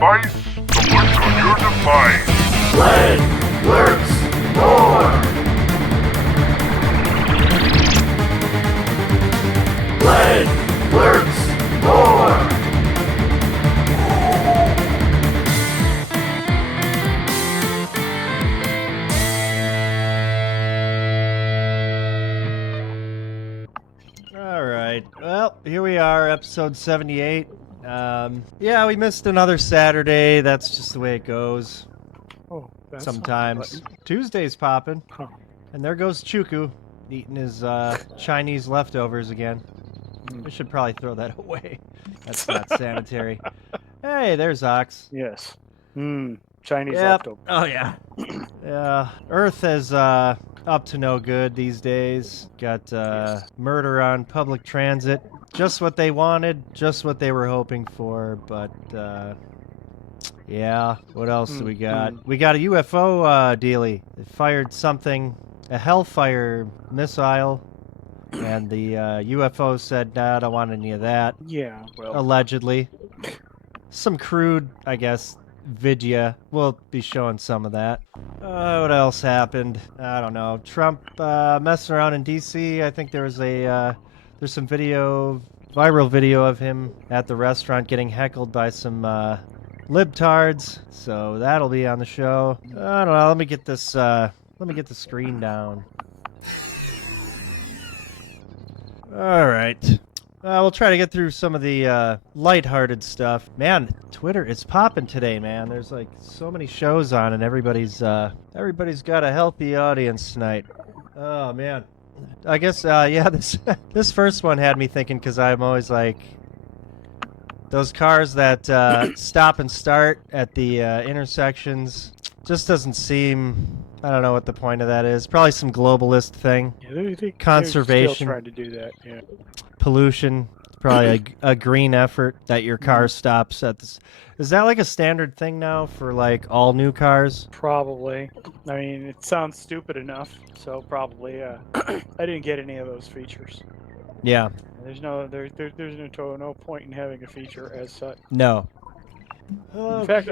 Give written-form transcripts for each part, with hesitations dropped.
device to work on your device. Len Lurks Moar. Len Lurks Moar. All right. Well, here we are, episode 78. Yeah, we missed another Saturday. That's just the way it goes. Oh, that's Sometimes. Tuesday's popping. Huh. And there goes Chuku, eating his Chinese leftovers again. I should probably throw that away. That's not sanitary. Hey, there's Ox. Yes. Chinese Yep. leftover. Oh, yeah. Yeah. Earth is up to no good these days. Got murder on public transit. Just what they wanted, just what they were hoping for, but yeah. What else do we got? We got a UFO dealie. It fired something, a Hellfire missile, and the UFO said, nah, I don't want any of that. Yeah, well. Allegedly. Some crude, I guess, vidya. We'll be showing some of that. What else happened? I don't know. Trump messing around in D.C. I think there was there's some viral video of him at the restaurant getting heckled by some libtards. So that'll be on the show. I don't know. Let me get this. Let me get the screen down. All right. We'll try to get through some of the lighthearted stuff. Man, Twitter is popping today, man. There's like so many shows on, and everybody's got a healthy audience tonight. Oh man, I guess yeah. This first one had me thinking because I'm always like those cars that stop and start at the intersections. Just doesn't seem. I don't know what the point of that is. Probably some globalist thing. Yeah, they're Conservation. still trying to do that. Yeah. Pollution. Probably a green effort that your car stops at this. Is that like a standard thing now for like all new cars? Probably. I mean, it sounds stupid enough, so probably. I didn't get any of those features. Yeah. There's no point in having a feature as such. No. In fact,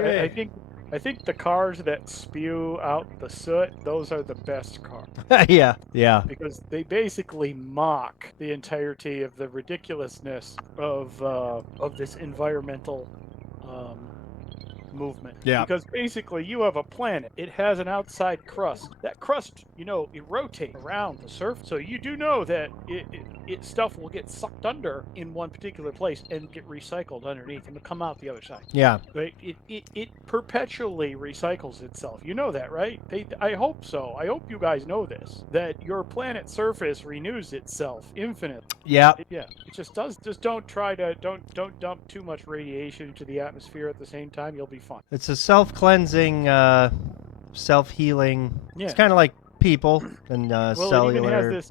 I think the cars that spew out the soot, those are the best cars. Yeah. Yeah. Because they basically mock the entirety of the ridiculousness of this environmental movement. Yeah. Because basically you have a planet. It has an outside crust. That crust, it rotates around the surface. So you do know that it stuff will get sucked under in one particular place and get recycled underneath and come out the other side. Yeah. Right? It perpetually recycles itself. You know that, right? I hope so. I hope you guys know this. That your planet's surface renews itself infinitely. Yeah. Yeah. It just does. Just don't dump too much radiation into the atmosphere at the same time. You'll be fine. It's a self-cleansing, self-healing. Yeah. It's kind of like people and Well, cellular.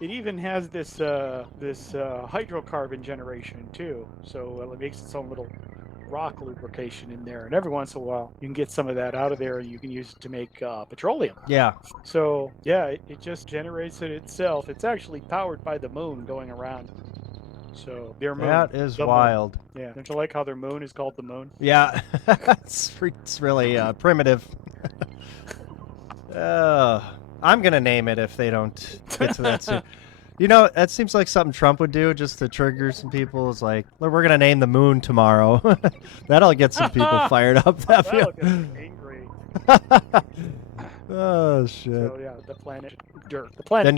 It even has this hydrocarbon generation too. So it makes its own little rock lubrication in there, and every once in a while you can get some of that out of there, and you can use it to make petroleum. Yeah. So yeah, it just generates it itself. It's actually powered by the moon going around. So their moon. That is the wild. Moon. Yeah. Don't you like how their moon is called the moon? Yeah. It's really primitive. I'm going to name it if they don't get to that soon. That seems like something Trump would do just to trigger some people. It's like, we're going to name the moon tomorrow. That'll get some people fired up. That'll get them angry. Oh, shit. So yeah, the planet dirt. The planet.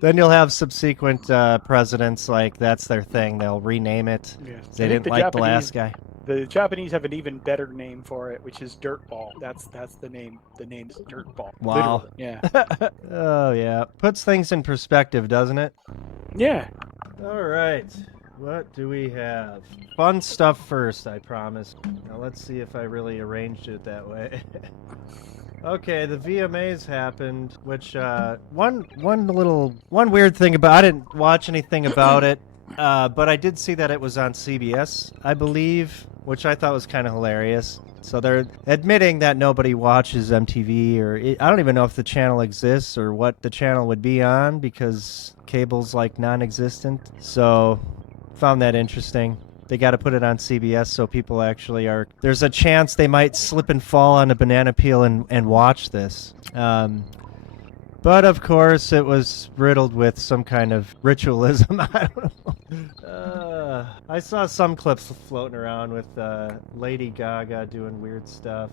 Then you'll have subsequent presidents, like that's their thing. They'll rename it. Yeah. They didn't like the last guy. The Japanese have an even better name for it, which is dirtball. That's the name. The name's dirtball. Wow. Literally. Yeah. Oh, yeah. Puts things in perspective, doesn't it? Yeah. All right. What do we have? Fun stuff first, I promise. Now let's see if I really arranged it that way. Okay, the VMAs happened, which one weird thing about I didn't watch anything about it, but I did see that it was on CBS, I believe, which I thought was kind of hilarious. So they're admitting that nobody watches MTV, or I don't even know if the channel exists or what the channel would be on because cable's like non-existent. So found that interesting. They got to put it on CBS so people actually are. There's a chance they might slip and fall on a banana peel and watch this. But of course, it was riddled with some kind of ritualism. I don't know. I saw some clips floating around with Lady Gaga doing weird stuff.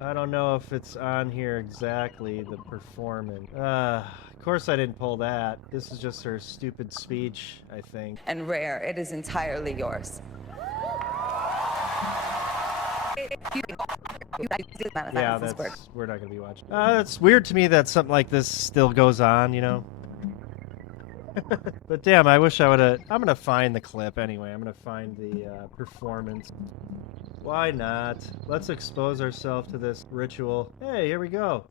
I don't know if it's on here exactly, the performance. Of course I didn't pull that. This is just her stupid speech, I think. And rare, it is entirely yours. Yeah, we're not going to be watching. It's weird to me that something like this still goes on, you know? But damn, I wish I would have... I'm going to find the clip anyway. I'm going to find the performance. Why not? Let's expose ourselves to this ritual. Hey, here we go.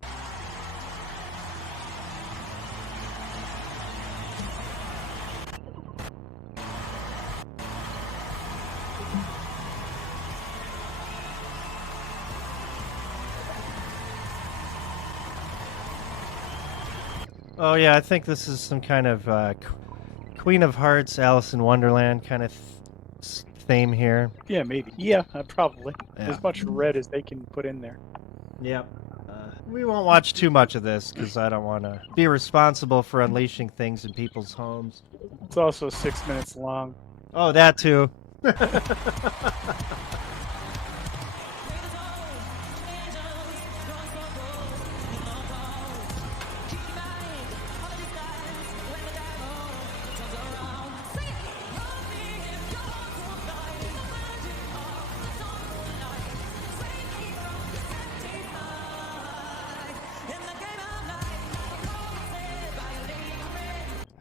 Oh yeah, I think this is some kind of Queen of Hearts, Alice in Wonderland kind of theme here. Yeah, maybe. Yeah, probably. Yeah. As much red as they can put in there. Yep. We won't watch too much of this because I don't want to be responsible for unleashing things in people's homes. It's also 6 minutes long. Oh, that too.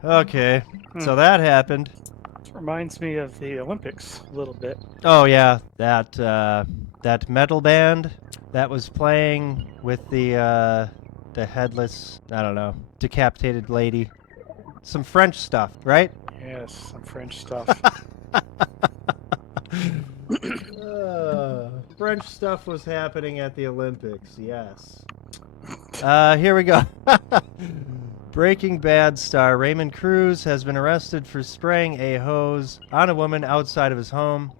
Okay, so that happened. This reminds me of the Olympics a little bit. Oh yeah, that metal band that was playing with the headless, I don't know, decapitated lady. Some French stuff, right? Yes, some French stuff. French stuff was happening at the Olympics, yes. Here we go. Breaking Bad star Raymond Cruz has been arrested for spraying a hose on a woman outside of his home.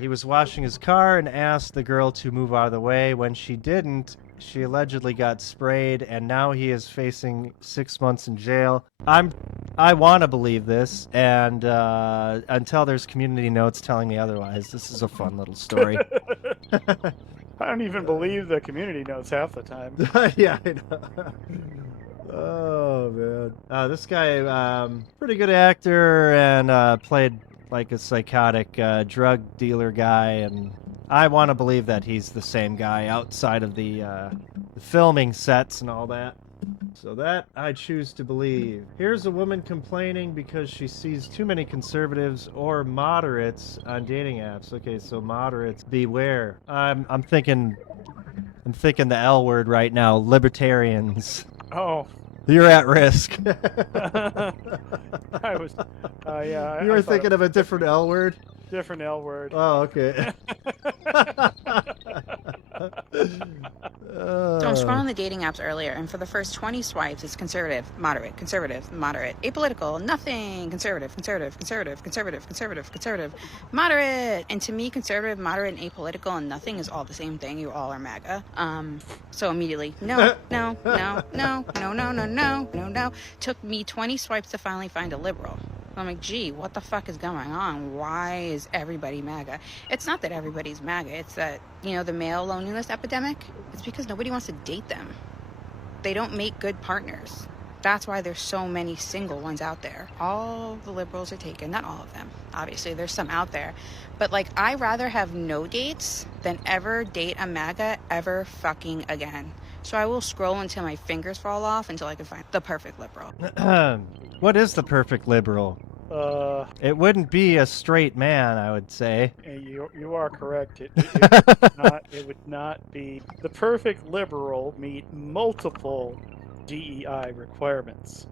He was washing his car and asked the girl to move out of the way. When she didn't, she allegedly got sprayed, and now he is facing 6 months in jail. I want to believe this, and until there's community notes telling me otherwise, this is a fun little story. I don't even believe the community notes half the time. Yeah, I know. Oh man, this guy, pretty good actor, and played like a psychotic drug dealer guy, and I want to believe that he's the same guy outside of the filming sets and all that. So that I choose to believe. Here's a woman complaining because she sees too many conservatives or moderates on dating apps. Okay, so moderates, beware. I'm thinking the L word right now. Libertarians. Oh. You're at risk. I was, yeah. You were thinking of a different L word? Different L word. Oh, okay. So I'm scrolling the dating apps earlier, and for the first 20 swipes, it's conservative, moderate, apolitical, nothing, conservative, moderate. And to me, conservative, moderate, and apolitical and nothing is all the same thing. You all are MAGA. So immediately, no. Took me 20 swipes to finally find a liberal. I'm like, gee, what the fuck is going on? Why is everybody MAGA? It's not that everybody's MAGA. It's that, the male loneliness epidemic. It's because nobody wants to date them. They don't make good partners. That's why there's so many single ones out there. All the liberals are taken. Not all of them. Obviously, there's some out there. But, I'd rather have no dates than ever date a MAGA ever fucking again. So I will scroll until my fingers fall off until I can find the perfect liberal. What is the perfect liberal? It wouldn't be a straight man, I would say. You are correct. It would not be. The perfect liberal meet multiple DEI requirements.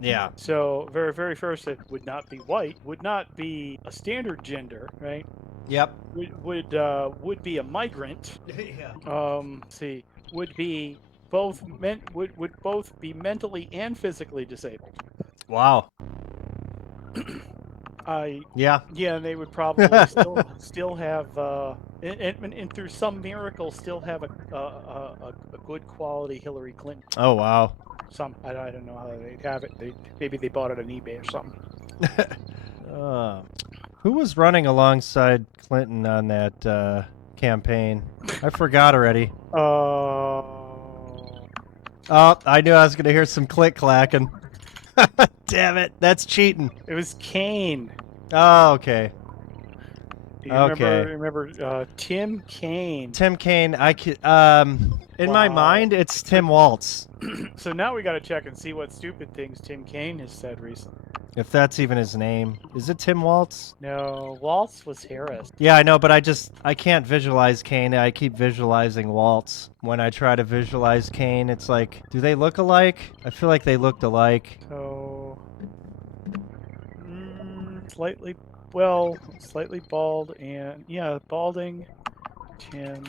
Yeah. So very, very first, it would not be white, would not be a standard gender, right? Yep. Would be a migrant. Yeah. Let's see, would be both would both be mentally and physically disabled. Wow. Yeah. Yeah, and they would probably still have and through some miracle still have a good quality Hillary Clinton. Oh wow. I don't know how they'd have it. Maybe they bought it on eBay or something. Who was running alongside Clinton on that campaign? I forgot already. Oh, I knew I was going to hear some click clacking. Damn it, that's cheating. It was Kane. Oh, okay. Do you Okay. remember Tim Kaine? Tim Kaine. In my Wow. mind, it's Tim Waltz. So now we got to check and see what stupid things Tim Kaine has said recently. If that's even his name. Is it Tim Waltz? No, Waltz was Harris. Yeah, I know, but I can't visualize Kane. I keep visualizing Waltz. When I try to visualize Kane, it's like, do they look alike? I feel like they looked alike. So, slightly bald and, yeah, balding. Tim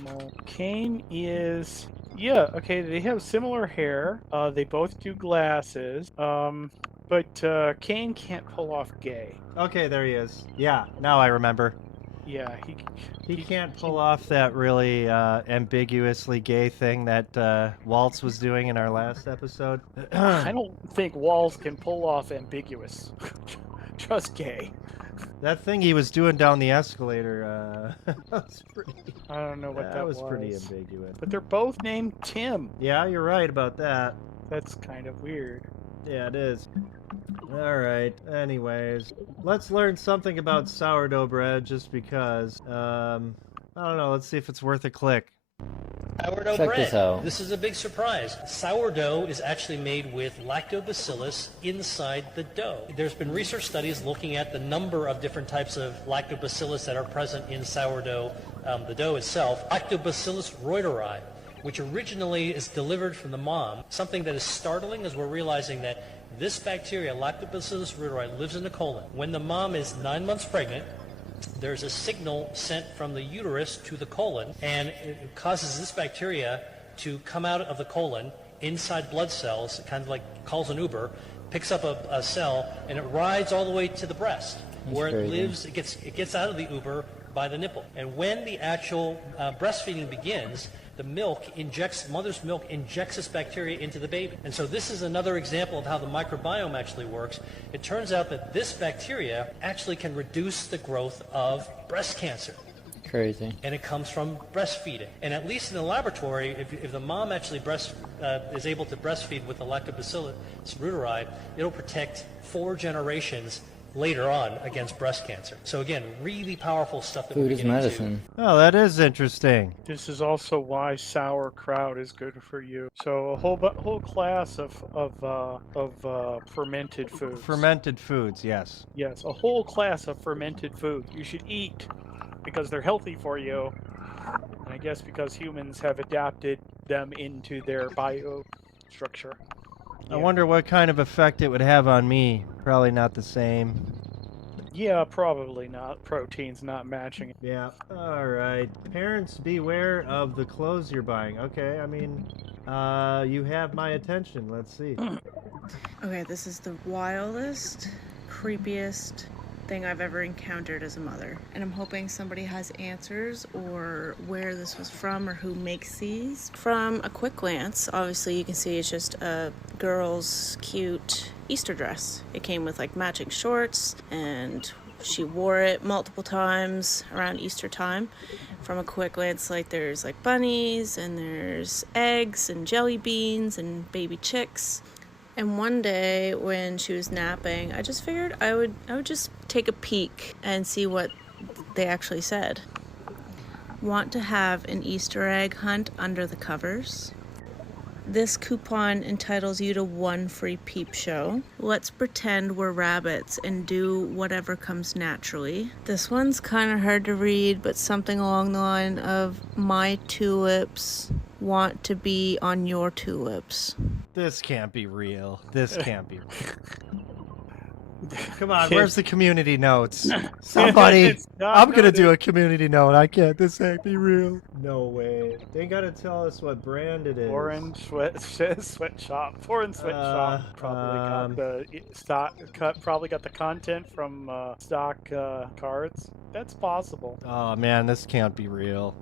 Kaine is, yeah, okay, they have similar hair. They both do glasses. But Kane can't pull off gay. Okay, there he is. Yeah, now I remember. Yeah, He can't pull off that really ambiguously gay thing that Waltz was doing in our last episode. I don't think Waltz can pull off ambiguous. Just gay. That thing he was doing down the escalator was pretty. I don't know what that was. That was pretty ambiguous. But they're both named Tim. Yeah, you're right about that. That's kind of weird. Yeah, it is. All right. Anyways, let's learn something about sourdough bread just because. I don't know. Let's see if it's worth a click. Sourdough Check bread. this out. This is a big surprise. Sourdough is actually made with lactobacillus inside the dough. There's been research studies looking at the number of different types of lactobacillus that are present in sourdough, the dough itself. Lactobacillus reuteri, which originally is delivered from the mom. Something that is startling is we're realizing that this bacteria, Lactobacillus reuteri, lives in the colon. When the mom is 9 months pregnant, there's a signal sent from the uterus to the colon, and it causes this bacteria to come out of the colon inside blood cells. It kind of like calls an Uber, picks up a cell, and it rides all the way to the breast, where it lives. It gets out of the Uber by the nipple. And when the actual breastfeeding begins, the mother's milk injects this bacteria into the baby. And so this is another example of how the microbiome actually works. It turns out that this bacteria actually can reduce the growth of breast cancer. Crazy. And it comes from breastfeeding. And at least in the laboratory, if the mom actually is able to breastfeed with the Lactobacillus reuteri, it'll protect 4 generations later on against breast cancer. So again, really powerful stuff that Food we're is getting medicine. Oh, that is interesting. This is also why sauerkraut is good for you. So a whole class of fermented foods. Fermented foods, yes. Yes, a whole class of fermented foods you should eat because they're healthy for you. And I guess because humans have adapted them into their biostructure. I wonder what kind of effect it would have on me. Probably not the same. Yeah, probably not. Protein's not matching it. Yeah. All right. Parents, beware of the clothes you're buying. Okay, I mean, you have my attention. Let's see. Okay, this is the wildest, creepiest thing I've ever encountered as a mother. And I'm hoping somebody has answers or where this was from or who makes these. From a quick glance, obviously you can see it's just a girl's cute Easter dress. It came with like matching shorts and she wore it multiple times around Easter time. From a quick glance, like there's like bunnies and there's eggs and jelly beans and baby chicks. And one day when she was napping, I just figured I would just take a peek and see what they actually said. Want to have an Easter egg hunt under the covers? This coupon entitles you to 1 free peep show. Let's pretend we're rabbits and do whatever comes naturally. This one's kind of hard to read, but something along the line of my tulips want to be on your tulips. This can't be real. This can't be real. Come on, where's the community notes? Somebody, It's not I'm gonna good. do a community note. I can't. This can't be real. No way. They gotta tell us what brand it is. Foreign sweatshop. Foreign sweatshop probably got the stock. Probably got the content from stock cards. That's possible. Oh man, this can't be real.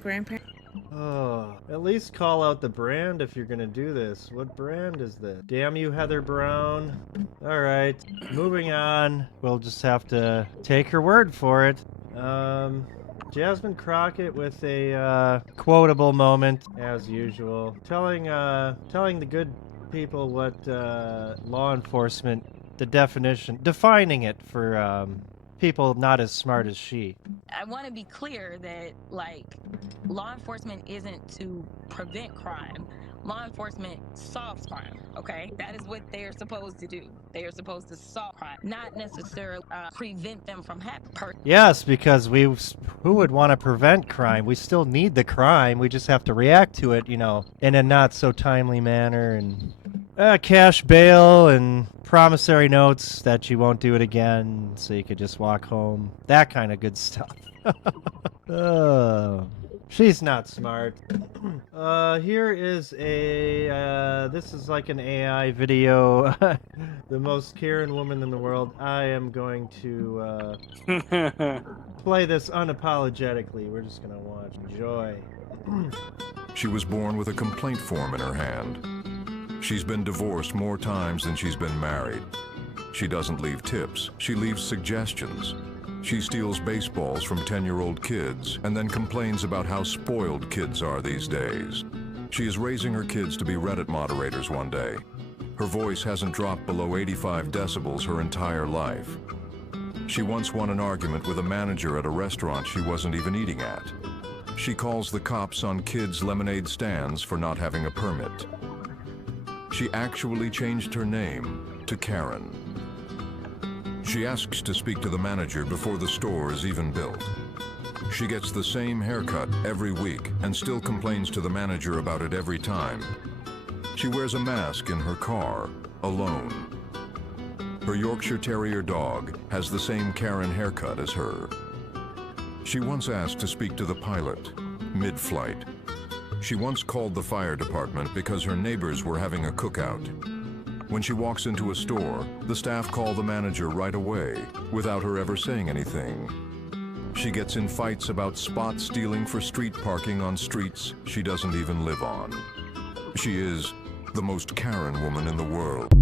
Grandparents. Oh, at least call out the brand if you're gonna do this. What brand is this? Damn you, Heather Brown. All right, moving on. We'll just have to take her word for it. Jasmine Crockett with a quotable moment as usual, telling the good people what law enforcement, the definition, defining it for people not as smart as she. I want to be clear that, like, law enforcement isn't to prevent crime. Law enforcement solves crime, okay? That is what they're supposed to do. They are supposed to solve crime, not necessarily prevent them from happening. Yes, because who would want to prevent crime? We still need the crime. We just have to react to it, in a not so timely manner, and cash bail and promissory notes that you won't do it again, so you could just walk home. That kind of good stuff. Oh, she's not smart. Here is this is like an AI video. The most Karen woman in the world. I am going to play this unapologetically. We're just gonna watch. Enjoy. She was born with a complaint form in her hand. She's been divorced more times than she's been married. She doesn't leave tips, she leaves suggestions. She steals baseballs from 10-year-old kids and then complains about how spoiled kids are these days. She is raising her kids to be Reddit moderators one day. Her voice hasn't dropped below 85 decibels her entire life. She once won an argument with a manager at a restaurant she wasn't even eating at. She calls the cops on kids' lemonade stands for not having a permit. She actually changed her name to Karen. She asks to speak to the manager before the store is even built. She gets the same haircut every week and still complains to the manager about it every time. She wears a mask in her car, alone. Her Yorkshire Terrier dog has the same Karen haircut as her. She once asked to speak to the pilot, mid-flight. She once called the fire department because her neighbors were having a cookout. When she walks into a store, the staff call the manager right away, without her ever saying anything. She gets in fights about spot stealing for street parking on streets she doesn't even live on. She is the most Karen woman in the world.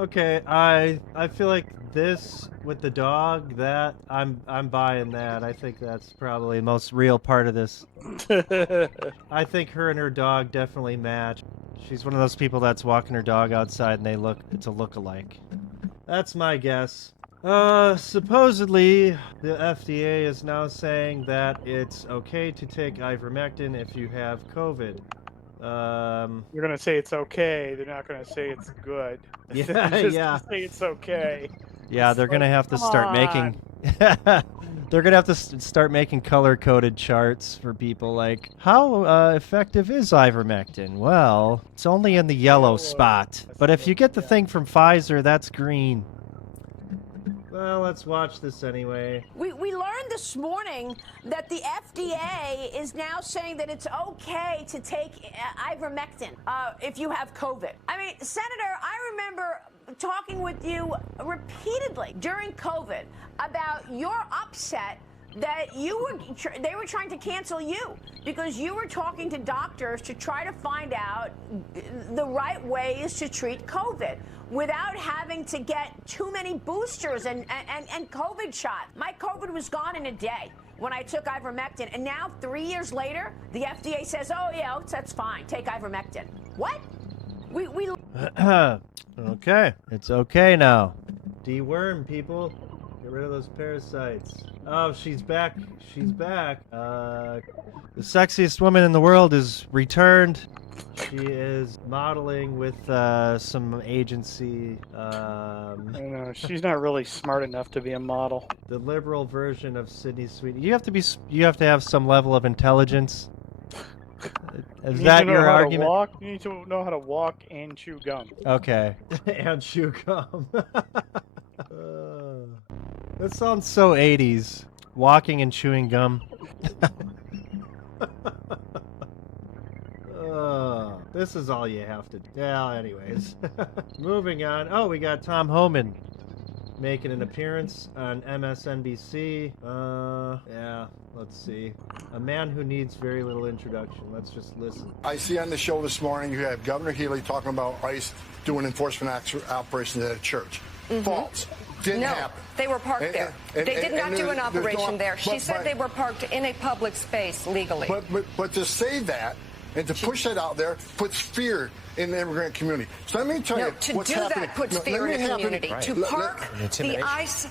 Okay, I feel like this with the dog, that I'm buying that. I think that's probably the most real part of this. I think her and her dog definitely match. She's one of those people that's walking her dog outside and it's a look-alike. That's my guess. Supposedly the FDA is now saying that it's okay to take ivermectin if you have COVID. You're gonna say it's okay. They're not gonna say it's good. Yeah, They're just yeah. gonna say it's okay. Yeah, they're gonna have to start making. They're gonna have to start making color-coded charts for people. Like, how effective is ivermectin? Well, it's only in the yellow spot. But if you get the thing from Pfizer, that's green. Well, let's watch this anyway. We learned this morning that the FDA is now saying that it's okay to take ivermectin if you have COVID. I mean, Senator, I remember talking with you repeatedly during COVID about your upset that they were trying to cancel you because you were talking to doctors to try to find out the right ways to treat COVID without having to get too many boosters and COVID shots. My COVID was gone in a day when I took ivermectin, and now 3 years later, the FDA says, oh yeah, that's fine, take ivermectin. What? Okay, it's okay now. Deworm, people. Get rid of those parasites. Oh, she's back. She's back. The sexiest woman in the world is returned. She is modeling with some agency. I know, she's not really smart enough to be a model. The liberal version of Sydney Sweeney. You have to have some level of intelligence Is You that need to know your how to argument? walk. You need to know how to walk and chew gum. Okay. And chew gum. That sounds so 80s. Walking and chewing gum. This is all you have to do. Yeah, anyways. Moving on. Oh, we got Tom Homan making an appearance on MSNBC. Yeah, let's see. A man who needs very little introduction. Let's just listen. I see on the show this morning you have Governor Healy talking about ICE doing enforcement operations at a church. False. Didn't happen. They were parked there. They did not do an operation there. She said they were parked in a public space legally. But to say that and to push that out there puts fear in the immigrant community. So let me tell you what's happening. To do that puts fear in the community. Right. To park the ICE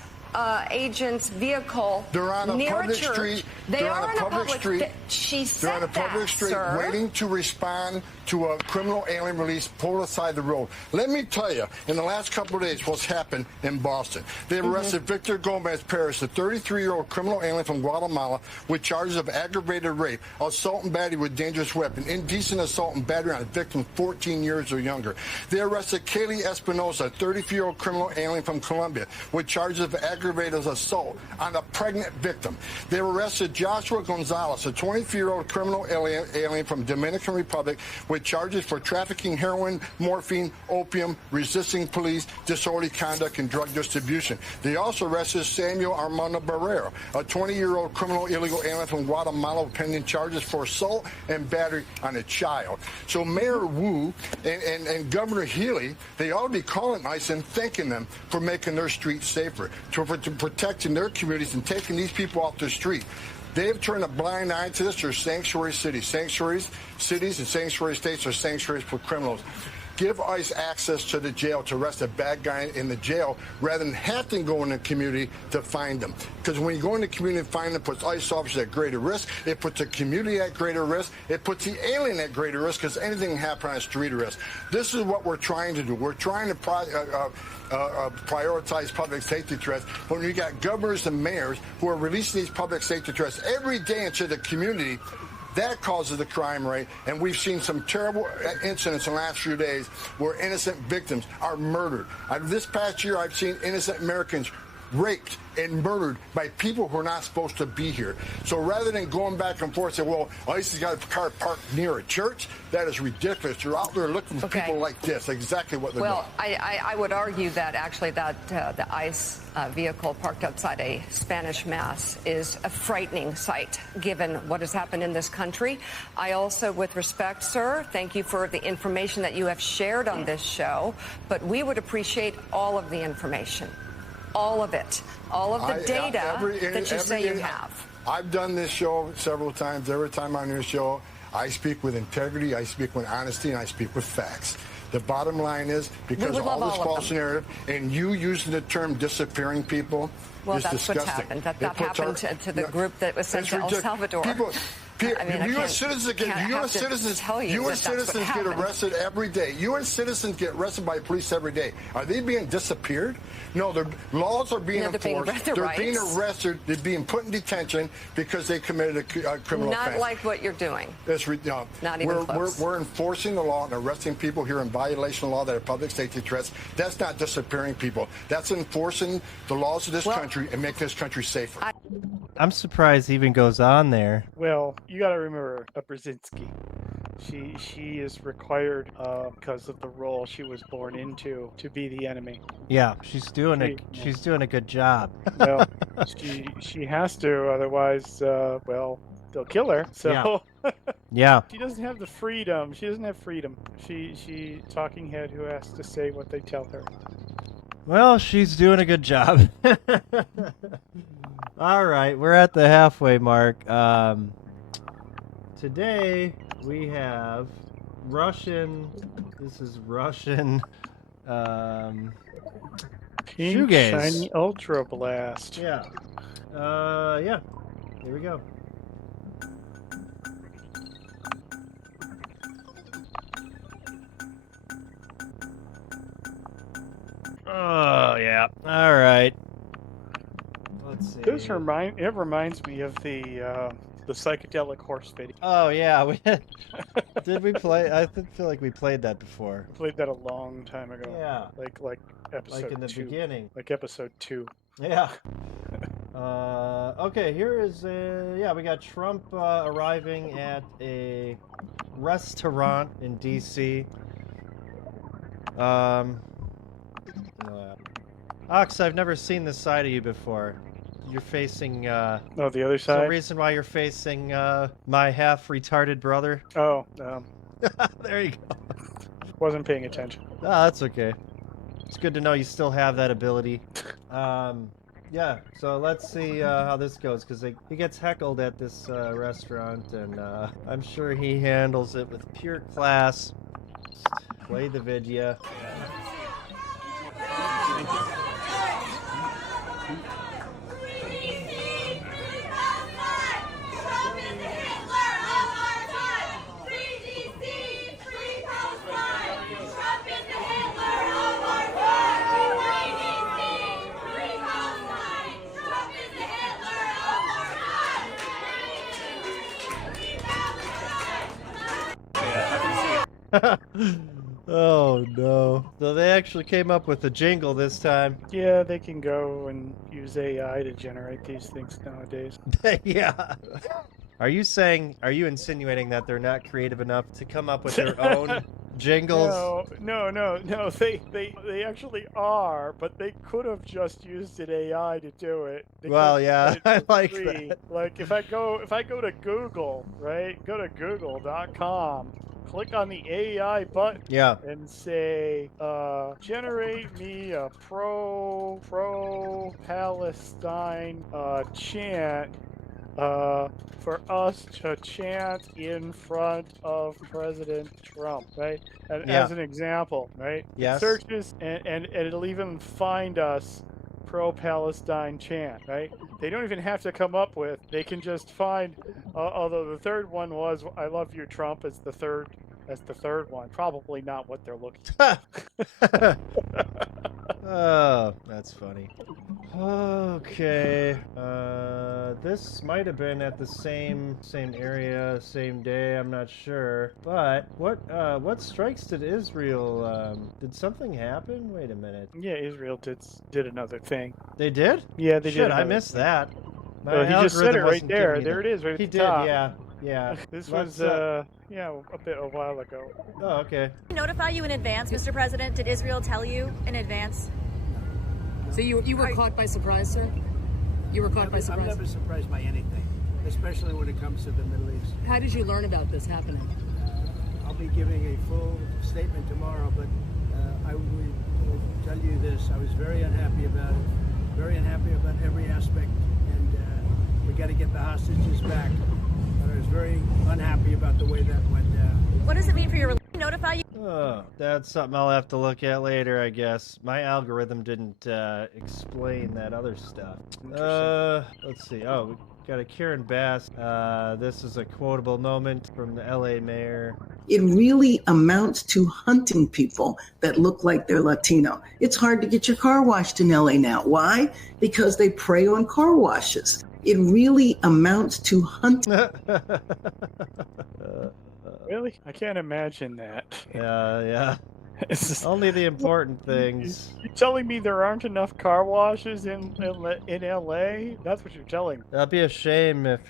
agent's vehicle they're on a near public a church. street. They they're are on a public street. She said they're on a public street sir. waiting to respond to a criminal alien release pulled aside the road. Let me tell you, in the last couple of days, what's happened in Boston. They've arrested Victor Gomez Perez, a 33-year-old criminal alien from Guatemala, with charges of aggravated rape, assault and battery with dangerous weapon, indecent assault and battery on a victim 14 years or younger. They arrested Kaylee Espinosa, a 34-year-old criminal alien from Colombia, with charges of aggravated assault on a pregnant victim. They arrested Joshua Gonzalez, a 24-year-old criminal alien from Dominican Republic, with charges for trafficking heroin, morphine, opium, resisting police, disorderly conduct, and drug distribution. They also arrested Samuel Armando Barrera, a 20-year-old criminal illegal alien from Guatemala, pending charges for assault and battery on a child. So Mayor Wu and Governor Healy, they ought to be calling ICE and thanking them for making their streets safer, for protecting their communities and taking these people off the street. They've turned a blind eye to this. They're sanctuary cities. Sanctuaries, cities and sanctuary states are sanctuaries for criminals. Give ICE access to the jail to arrest a bad guy in the jail rather than have to go in the community to find them. Because when you go in the community and find them, it puts ICE officers at greater risk. It puts the community at greater risk. It puts the alien at greater risk because anything can happen on a street arrest. This is what we're trying to do. We're trying to prioritize public safety threats. When you got governors and mayors who are releasing these public safety threats every day into the community, that causes the crime rate, and we've seen some terrible incidents in the last few days where innocent victims are murdered. This past year, I've seen innocent Americans raped and murdered by people who are not supposed to be here. So rather than going back and forth and say, well, ICE has got a car parked near a church, that is ridiculous. You're out there looking for people like this. Exactly what they're doing. Well, I would argue that actually the ICE vehicle parked outside a Spanish mass is a frightening sight, given what has happened in this country. I also, with respect, sir, thank you for the information that you have shared on this show, but we would appreciate all of the information. All of it. All of the data that you say you have. I've done this show several times. Every time I'm on your show, I speak with integrity, I speak with honesty, and I speak with facts. The bottom line is, because of all this false narrative, and you using the term disappearing people, well, is disgusting. What's happened. That happened to the group that was sent to El Salvador. U.S. citizens get arrested every day. U.S. citizens get arrested by police every day. Are they being disappeared? No, their laws are being enforced. They're being arrested. They're being put in detention because they committed a criminal offense. Not like what you're doing. Not even close. We're enforcing the law and arresting people here in violation of law that are public safety threats. That's not disappearing people. That's enforcing the laws of this country and making this country safer. I'm surprised he even goes on there. Well, you got to remember Brzezinski. She is required because of the role she was born into to be the enemy. Yeah, she's doing a good job. Well, she has to, otherwise, they'll kill her. So yeah. She doesn't have the freedom. She doesn't have freedom. She talking head who has to say what they tell her. Well, she's doing a good job. All right, we're at the halfway mark. Today we have Russian. This is Russian. Pink shoegaze. Shiny Ultra Blast. Yeah. Yeah. Here we go. Oh yeah. All right. Let's see. It reminds me of the the psychedelic horse video. Oh yeah, did we play? I feel like we played that before. I played that a long time ago. Yeah. Like episode Like in the 2. beginning. Like episode 2. Yeah. Okay, here is we got Trump arriving at a restaurant in D.C. Ox, I've never seen this side of you before. You're facing, the other side? The reason why you're facing, my half-retarded brother. Oh, there you go. Wasn't paying attention. Ah, that's okay. It's good to know you still have that ability. Yeah, so let's see how this goes, because he gets heckled at this restaurant, and I'm sure he handles it with pure class. Just play the video. Oh no. So they actually came up with a jingle this time. Yeah, they can go and use AI to generate these things nowadays. Yeah. Are you insinuating that they're not creative enough to come up with their own jingles? No. They actually are, but they could have just used an AI to do it. Well, yeah, I like that. Like if I go to Google, right? Go to google.com. Click on the AI button and say, generate me a pro-Palestine chant for us to chant in front of President Trump, right? And as an example, right? Yes. It searches and it'll even find us pro-Palestine chant, right? They don't even have to come up with, they can just find, although the third one was, I love you, Trump, as the third one. Probably not what they're looking for. Oh, that's funny. Okay. This might have been at the same area, same day, I'm not sure. But what strikes did Israel did something happen? Wait a minute. Yeah, Israel did another thing. They did? Yeah, they did. I missed that. Well, he just said it right there. There it is, right at the top. Yeah. This was a while ago. Oh, okay. Notify you in advance, Mr. President? Did Israel tell you in advance? So you were caught by surprise, sir? You were caught by surprise? I'm never surprised by anything, especially when it comes to the Middle East. How did you learn about this happening? I'll be giving a full statement tomorrow, but I will tell you this. I was very unhappy about it, very unhappy about every aspect, and we got to get the hostages back. But I was very unhappy about the way that went down. What does it mean for your notify you? Oh, that's something I'll have to look at later, I guess. My algorithm didn't explain that other stuff. Let's see. Oh, we got a Karen Bass. This is a quotable moment from the LA mayor. It really amounts to hunting people that look like they're Latino. It's hard to get your car washed in LA now. Why? Because they prey on car washes. It really amounts to hunting. Really? I can't imagine that. Yeah. Only the important things. You're telling me there aren't enough car washes in LA? That's what you're telling me. That'd be a shame if,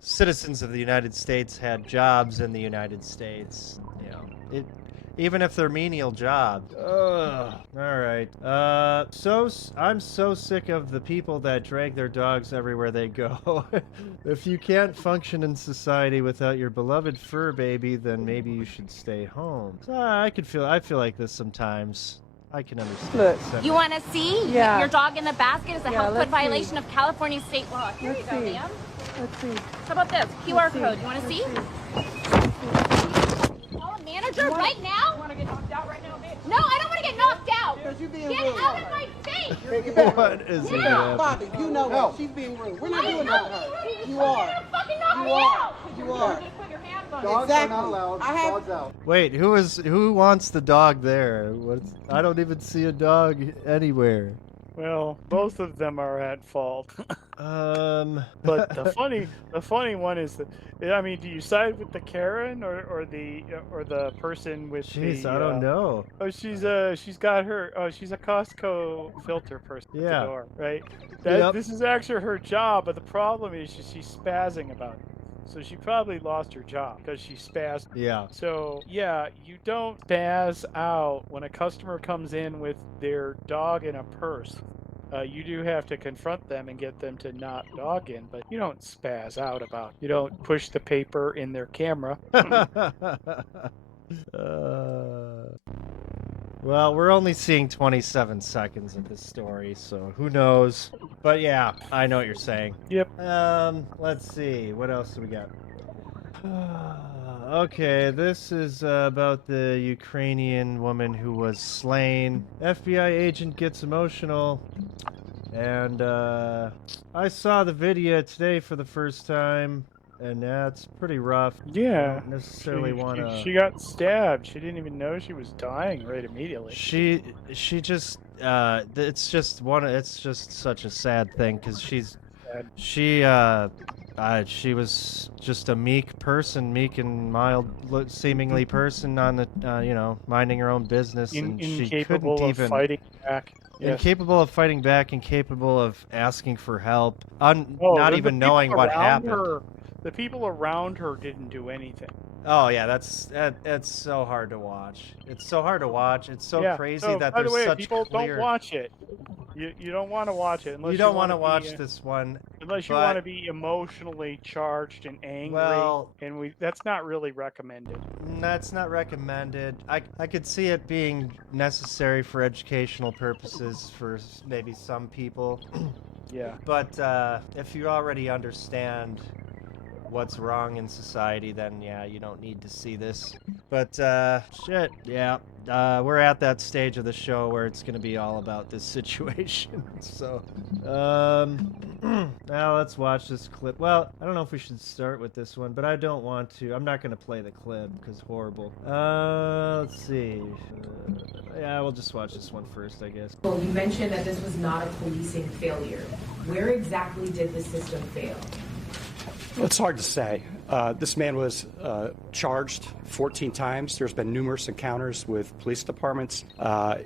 citizens of the United States had jobs in the United States. Even if they're menial jobs. Ugh. All right. I'm so sick of the people that drag their dogs everywhere they go. If you can't function in society without your beloved fur baby, then maybe you should stay home. So I feel like this sometimes. I can understand. Look. You want to see? Yeah. Your dog in the basket is a health code let's violation see. of California state law. Here Let's you go, see. ma'am. Let's see. How about this? QR code. You want to Let's see? Call a manager right now? You want to get knocked out right now, bitch? No, I don't want to get knocked out. Get out of my face. What is it? Bobby, you know what? She's being rude. We're not doing that to her. You are. Fucking knock me out. You are. Just put your hands on Dogs are not allowed. Dogs out. Wait, who wants the dog there? I don't even see a dog anywhere. Well, both of them are at fault. But the funny one is that, I mean, do you side with the Karen or the person with Jeez, the? I don't know. Oh, she's got her. Oh, she's a Costco filter person at the Yeah. door, right? Yep. This is actually her job, but the problem is she's spazzing about it. So she probably lost her job because she spazzed. Yeah. So yeah, you don't spaz out when a customer comes in with their dog in a purse. You do have to confront them and get them to not dog in, but you don't spaz out about. You don't push the paper in their camera. Well, we're only seeing 27 seconds of this story, so who knows? But yeah, I know what you're saying. Yep. Let's see. What else do we got? Okay, this is about the Ukrainian woman who was slain. FBI agent gets emotional. And I saw the video today for the first time, and that's pretty rough. Yeah. I don't necessarily want to... She got stabbed. She didn't even know she was dying right immediately. She just it's just such a sad thing because she was just a meek and mild seemingly person on the minding her own business, and she couldn't even fighting back. Yes. Incapable of fighting back, incapable of asking for help, not even knowing what happened. The people around her didn't do anything. Oh yeah, that's so hard to watch. It's so hard to watch. It's so crazy that by there's the way, such people clear... don't watch it. You don't want to watch it unless you don't want to watch this one unless you want to be emotionally charged and angry. Well, and that's not really recommended. That's not recommended. I could see it being necessary for educational purposes for maybe some people. Yeah. But if you already understand what's wrong in society, then yeah, you don't need to see this. But shit, yeah. We're at that stage of the show where it's going to be all about this situation. So, now let's watch this clip. Well, I don't know if we should start with this one, but I don't want to. I'm not going to play the clip because horrible. Let's see. Yeah, we'll just watch this one first, I guess. Well, you mentioned that this was not a policing failure. Where exactly did the system fail? Well, it's hard to say. This man was charged 14 times. There's been numerous encounters with police departments.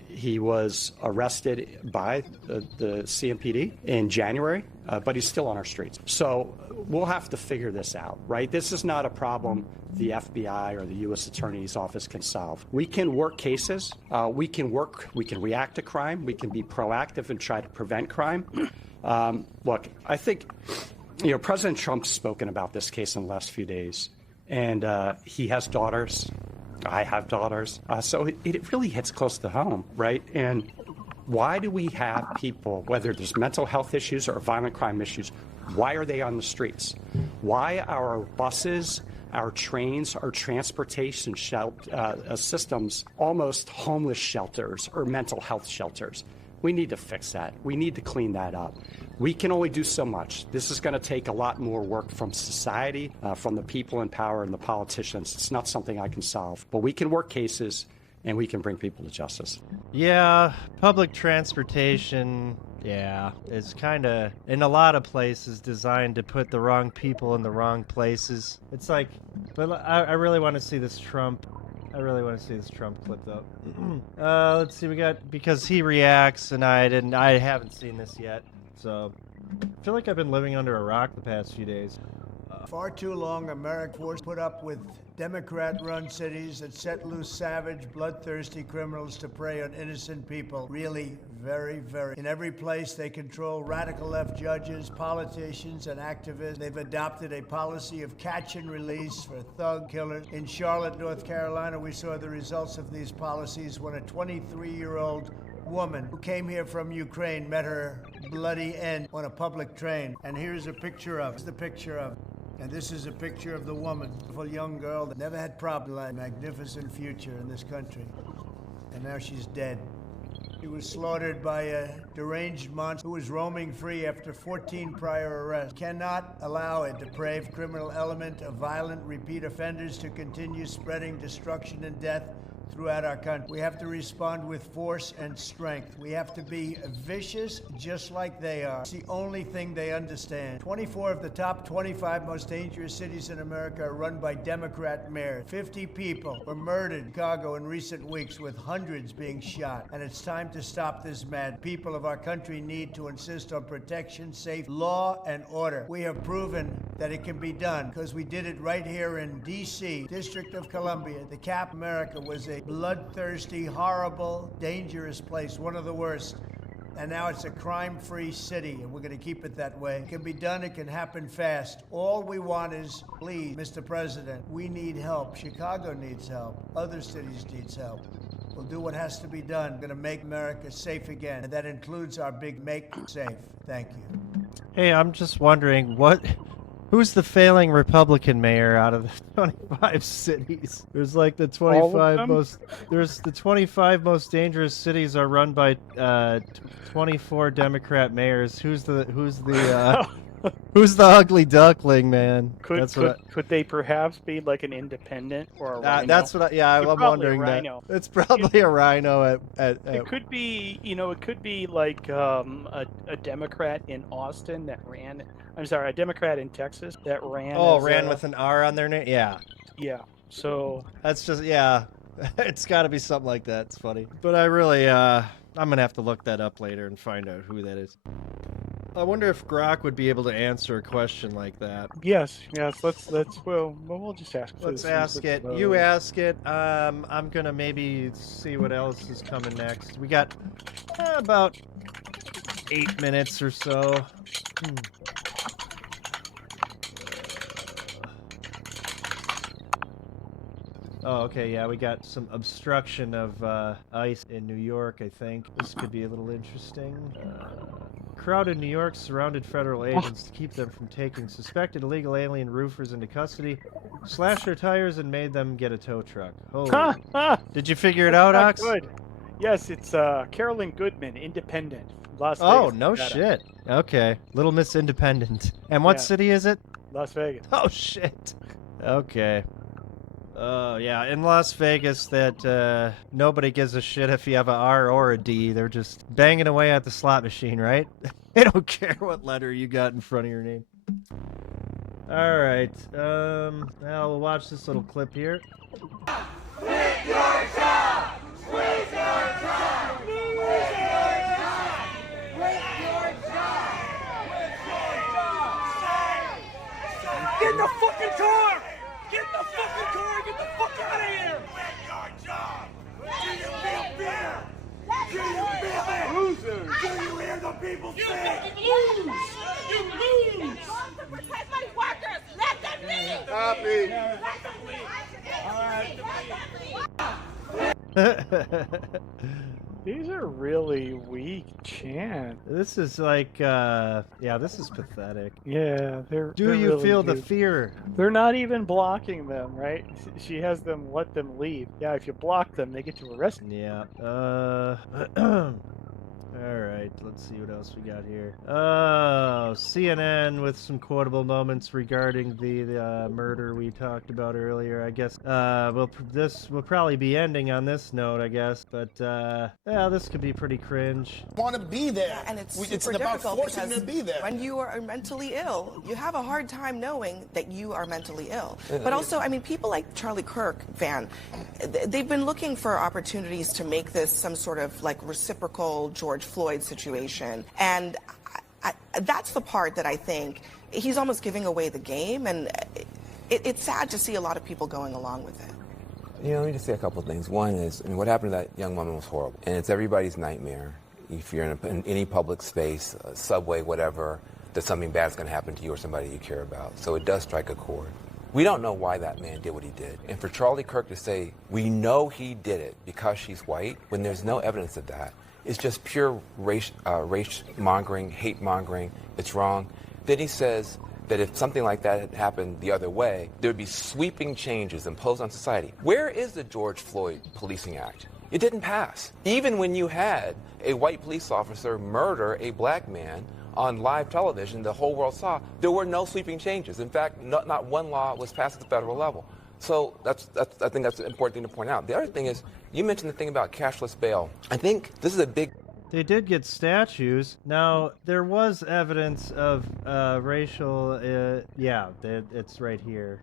He was arrested by the CMPD in January, but he's still on our streets. So we'll have to figure this out, right? This is not a problem the FBI or the U.S. Attorney's Office can solve. We can work cases. We can react to crime. We can be proactive and try to prevent crime. Look, I think... President Trump's spoken about this case in the last few days, and he has daughters. I have daughters. So it really hits close to home, right? And why do we have people, whether there's mental health issues or violent crime issues, why are they on the streets? Why are our buses, our trains, our transportation systems almost homeless shelters or mental health shelters? We need to fix that. We need to clean that up. We can only do so much. This is going to take a lot more work from society, from the people in power and the politicians. It's not something I can solve, but we can work cases and we can bring people to justice. Yeah, public transportation, is kind of, in a lot of places, designed to put the wrong people in the wrong places. It's like, but I really want to see this Trump. I really want to see this Trump clip, though. Let's see, we got, because he reacts, and I haven't seen this yet, so I feel like I've been living under a rock the past few days. Far too long, America was put up with Democrat-run cities that set loose savage, bloodthirsty criminals to prey on innocent people. Really, very, very. In every place, they control radical left judges, politicians, and activists. They've adopted a policy of catch and release for thug killers. In Charlotte, North Carolina, we saw the results of these policies when a 23-year-old woman who came here from Ukraine met her bloody end on a public train. And here's a picture of it. And this is a picture of the woman, a beautiful young girl that never had problems, a magnificent future in this country. And now she's dead. She was slaughtered by a deranged monster who was roaming free after 14 prior arrests. Cannot allow a depraved criminal element of violent repeat offenders to continue spreading destruction and death throughout our country. We have to respond with force and strength. We have to be vicious just like they are. It's the only thing they understand. 24 of the top 25 most dangerous cities in America are run by Democrat mayors. 50 people were murdered in Chicago in recent weeks, with hundreds being shot. And it's time to stop this madness. People of our country need to insist on protection, safe law, and order. We have proven that it can be done because we did it right here in D.C., District of Columbia. The cap America was a bloodthirsty, horrible, dangerous place, one of the worst. And now it's a crime-free city, and we're going to keep it that way. It can be done. It can happen fast. All we want is, please, Mr. President, we need help. Chicago needs help. Other cities needs help. We'll do what has to be done. We're going to make America safe again, and that includes our big make safe. Thank you. Hey, I'm just wondering, who's the failing Republican mayor out of the 25 cities? There's like the 25 most. There's the 25 most dangerous cities are run by 24 Democrat mayors. Who's the who's the ugly duckling, man? Could they perhaps be like an independent or a rhino? That's what. I'm wondering that. It's probably a rhino at. It could be, it could be like a Democrat in Austin that ran. I'm sorry, a Democrat in Texas that ran. Oh, ran with an R on their name. Yeah. Yeah. So that's just it's got to be something like that. It's funny, but I really I'm gonna have to look that up later and find out who that is. I wonder if Grok would be able to answer a question like that. Yes. We'll just ask. Let's ask it. You ask it. I'm gonna maybe see what else is coming next. We got about 8 minutes or so. Oh, okay, yeah, we got some obstruction of ice in New York, I think. This could be a little interesting. Crowded New York surrounded federal agents to keep them from taking suspected illegal alien roofers into custody, slashed their tires, and made them get a tow truck. Holy. Did you figure it out, Ox? Good. Yes, it's Carolyn Goodman, Independent. Las Vegas, oh, no Nevada. Shit. Okay. Little Miss Independent. And what city is it? Las Vegas. Oh, shit. Okay. Oh, yeah, in Las Vegas, that nobody gives a shit if you have an R or a D. They're just banging away at the slot machine, right? They don't care what letter you got in front of your name. All right, now we'll watch this little clip here. Quit your job! Quit your job! Quit your job! Quit your job! Quit your job! Get in the fucking car! Get in the fucking car! Get the fuck out of here! Quit your job! Do you feel fear? Do you feel it? Losers! Do you hear the people say? You lose! You lose! To protect my workers! Let them leave! Copy! Let them leave! All right. These are really weak chants. This is like, this is pathetic. Yeah, Do they're you really feel the weak. fear? They're not even blocking them, right? She has them let them leave. Yeah, if you block them, they get to arrest them. Yeah. All right, let's see what else we got here. Oh, CNN with some quotable moments regarding the murder we talked about earlier. I guess this will probably be ending on this note, I guess. But yeah, this could be pretty cringe. Want to be there, Yeah, and it's it's super about difficult forcing them because to be there. when you are mentally ill, you have a hard time knowing that you are mentally ill. But also, I mean, people like Charlie Kirk, Van, they've been looking for opportunities to make this some sort of like reciprocal George Floyd situation. And that's the part that I think he's almost giving away the game, and it's sad to see a lot of people going along with it. Let me just say a couple of things. One is, what happened to that young woman was horrible, and it's everybody's nightmare. If you're in any public space, subway, whatever, that something bad's going to happen to you or somebody you care about. So it does strike a chord. We don't know why that man did what he did. And for Charlie Kirk to say, we know he did it because she's white, when there's no evidence of that, it's just pure race mongering, hate mongering. It's wrong. Then he says that if something like that had happened the other way, there would be sweeping changes imposed on society. Where is the George Floyd Policing Act? It didn't pass. Even when you had a white police officer murder a black man on live television, the whole world saw, there were no sweeping changes. In fact, not one law was passed at the federal level. So I think that's an important thing to point out. The other thing is, you mentioned the thing about cashless bail. I think this is a big... They did get statues. Now, there was evidence of racial... it's right here.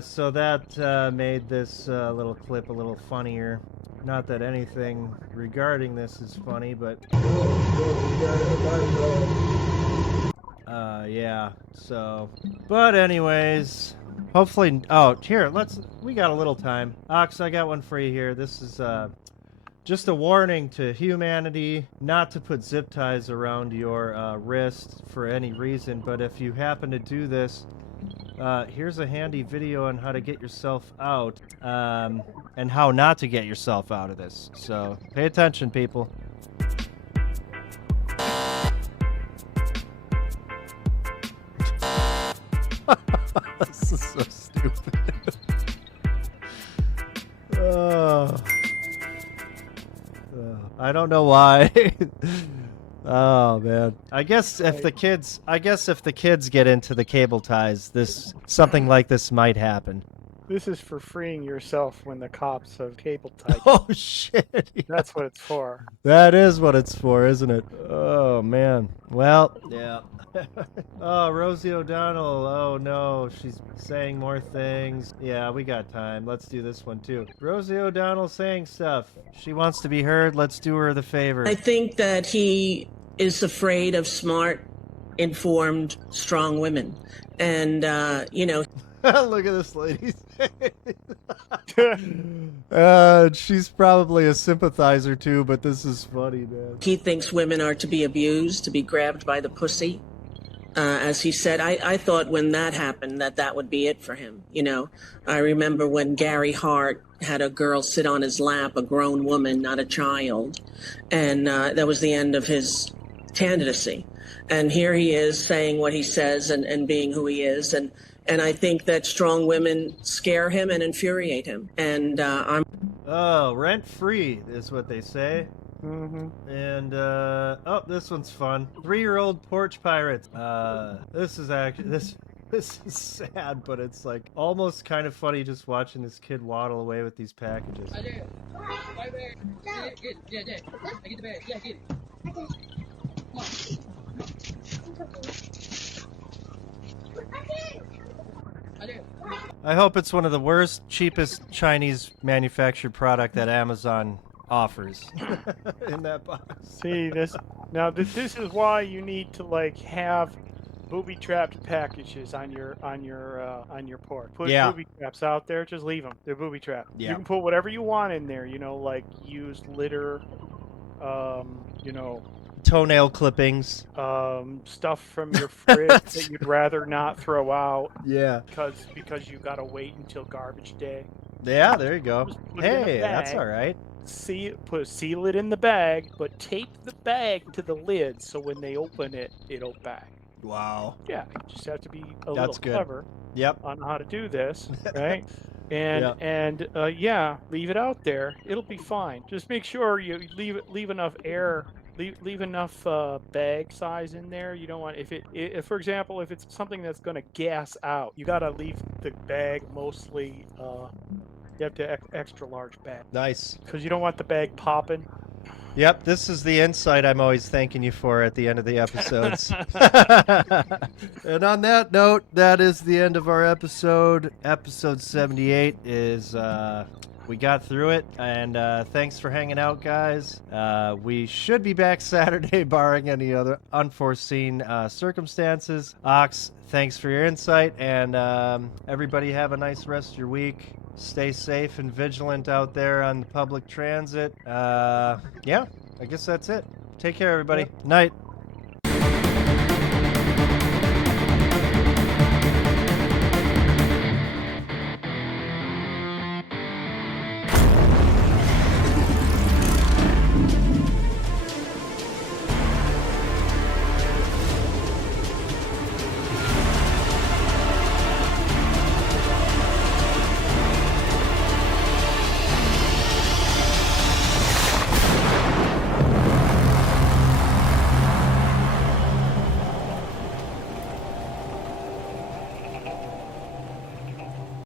So that made this little clip a little funnier. Not that anything regarding this is funny, but... yeah, so... But anyways... Hopefully... Oh, here, we got a little time. Ox, I got one for you here. This is, just a warning to humanity not to put zip ties around your wrist for any reason, but if you happen to do this, here's a handy video on how to get yourself out, and how not to get yourself out of this. So, pay attention, people. This is so stupid. I don't know why. Oh man. I guess if the kids get into the cable ties, something like this might happen. This is for freeing yourself when the cops have cable tied. Oh shit. Yeah. That's what it's for. That is what it's for, isn't it? Oh man. Well, yeah. Oh, Rosie O'Donnell. Oh no, she's saying more things. Yeah, we got time. Let's do this one too. Rosie O'Donnell saying stuff. She wants to be heard. Let's do her the favor. I think that he is afraid of smart, informed, strong women. And, Look at this lady. She's probably a sympathizer too, but this is funny, man. He thinks women are to be abused, to be grabbed by the pussy. As he said, I thought when that happened that would be it for him. I remember when Gary Hart had a girl sit on his lap, a grown woman, not a child. And that was the end of his candidacy. And here he is saying what he says and being who he is. And I think that strong women scare him and infuriate him. And I'm... Oh, rent-free is what they say. Mm-hmm. And, oh, this one's fun. 3-year-old porch pirates. This is actually... This is sad, but it's like almost kind of funny just watching this kid waddle away with these packages. I do. Right there. Get it. Yeah, get the bag. Yeah, get it. Come on. I hope it's one of the worst, cheapest Chinese manufactured product that Amazon offers in that box. See this? Now this is why you need to have booby-trapped packages on your porch. Put booby traps out there. Just leave them. They're booby-trapped. Yeah. You can put whatever you want in there. Like used litter. Toenail clippings. Stuff from your fridge that you'd rather not throw out. Yeah. Because you gotta wait until garbage day. Yeah, there you go. Hey, that's all right. Seal it in the bag, but tape the bag to the lid so when they open it, it'll bag. Wow. Yeah, you just have to be a That's little good. clever. Yep. On how to do this, right? And leave it out there. It'll be fine. Just make sure you leave enough air. Leave enough bag size in there. You don't want if for example, if it's something that's going to gas out, you got to leave the bag mostly. You have to extra large bag. Nice. Because you don't want the bag popping. Yep, this is the insight I'm always thanking you for at the end of the episodes. And on that note, that is the end of our episode. Episode 78 is, we got through it, and thanks for hanging out, guys. We should be back Saturday, barring any other unforeseen circumstances. Ox, thanks for your insight, and everybody have a nice rest of your week. Stay safe and vigilant out there on the public transit. Yeah, I guess that's it. Take care, everybody. Night.